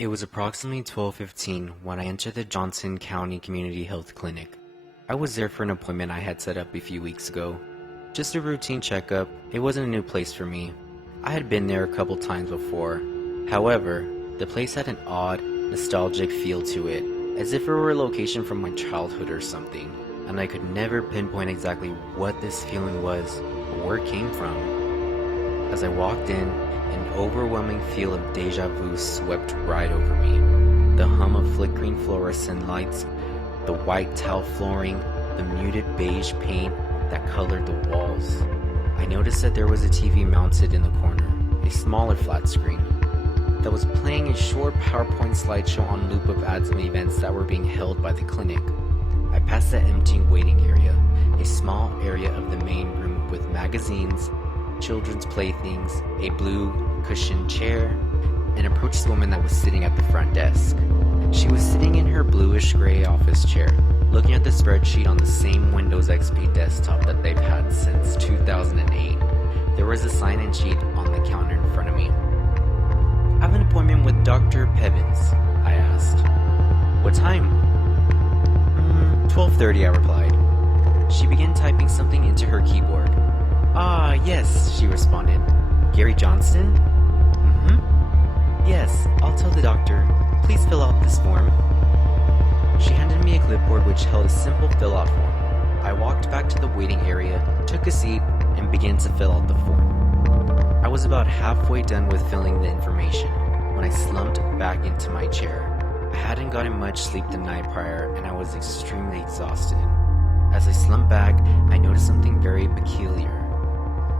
It was approximately 12:15 when I entered the Johnson County Community Health Clinic. I was there for an appointment I had set up a few weeks ago. Just a routine checkup. It wasn't a new place for me. I had been there a couple times before. However, the place had an odd, nostalgic feel to it, as if it were a location from my childhood or something, and I could never pinpoint exactly what this feeling was or where it came from. As I walked in, an overwhelming feel of deja vu swept right over me. The hum of flickering fluorescent lights, the white tile flooring, the muted beige paint that colored the walls. I noticed that there was a TV mounted in the corner, a smaller flat screen, that was playing a short PowerPoint slideshow on loop of ads and events that were being held by the clinic. I passed the empty waiting area, a small area of the main room with magazines, children's playthings, a blue cushioned chair, and approached the woman that was sitting at the front desk. She was sitting in her bluish gray office chair, looking at the spreadsheet on the same Windows XP desktop that they've had since 2008. There was a sign-in sheet on the counter in front of me. "I have an appointment with Dr. Pevins," I asked. "What time?" 12:30, I replied. She began typing something into her keyboard. "Ah, yes," she responded. "Gary Johnston?" "Yes, I'll tell the doctor. Please fill out this form." She handed me a clipboard which held a simple fill-out form. I walked back to the waiting area, took a seat, and began to fill out the form. I was about halfway done with filling the information when I slumped back into my chair. I hadn't gotten much sleep the night prior, and I was extremely exhausted. As I slumped back, I noticed something very peculiar.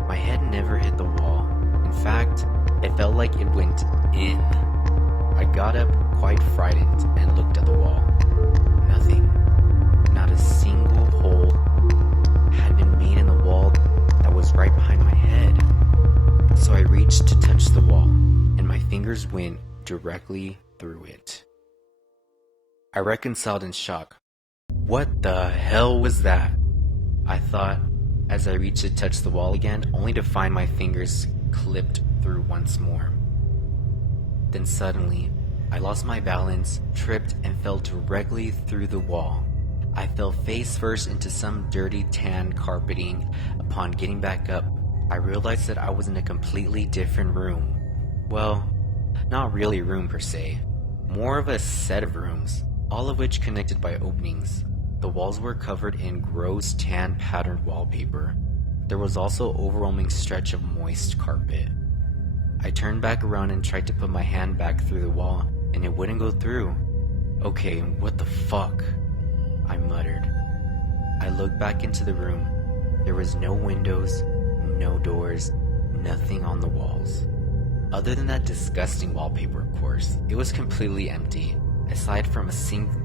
My head never hit the wall. In fact, it felt like it went in. I got up quite frightened and looked at the wall. Nothing. Not a single hole had been made in the wall that was right behind my head. So I reached to touch the wall, and my fingers went directly through it. I reconciled in shock. What the hell was that? I thought as I reached to touch the wall again, only to find my fingers clipped through once more. Then suddenly, I lost my balance, tripped, and fell directly through the wall. I fell face first into some dirty tan carpeting. Upon getting back up, I realized that I was in a completely different room. Well, not really a room per se, more of a set of rooms, all of which connected by openings. The walls were covered in gross tan patterned wallpaper. There was also an overwhelming stretch of moist carpet. I turned back around and tried to put my hand back through the wall, and it wouldn't go through. "Okay, what the fuck?" I muttered. I looked back into the room. There was no windows, no doors, nothing on the walls. Other than that disgusting wallpaper, of course, it was completely empty, aside from a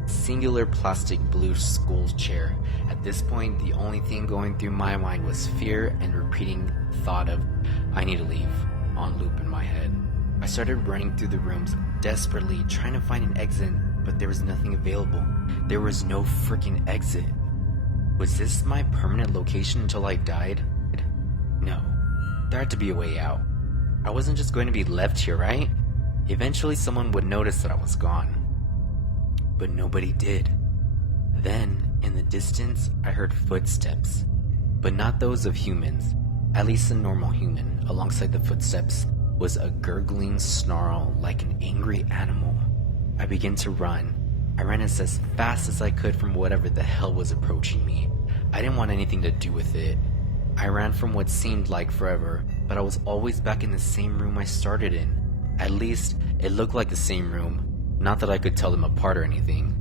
singular plastic blue school chair. At this point, the only thing going through my mind was fear and repeating thought of, "I need to leave," on loop in my head. I started running through the rooms, desperately trying to find an exit, but there was nothing available. There was no freaking exit. Was this my permanent location until I died? No. There had to be a way out. I wasn't just going to be left here, right? Eventually someone would notice that I was gone. But nobody did. Then, in the distance, I heard footsteps. But not those of humans. At least a normal human. Alongside the footsteps was a gurgling snarl like an angry animal. I began to run. I ran as fast as I could from whatever the hell was approaching me. I didn't want anything to do with it. I ran from what seemed like forever, but I was always back in the same room I started in. At least, it looked like the same room. Not that I could tell them apart or anything.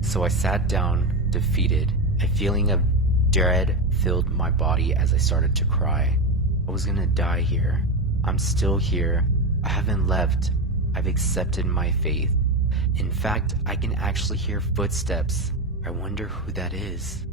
So I sat down, defeated. A feeling of dread filled my body as I started to cry. I was gonna die here. I'm still here. I haven't left. I've accepted my faith. In fact, I can actually hear footsteps. I wonder who that is.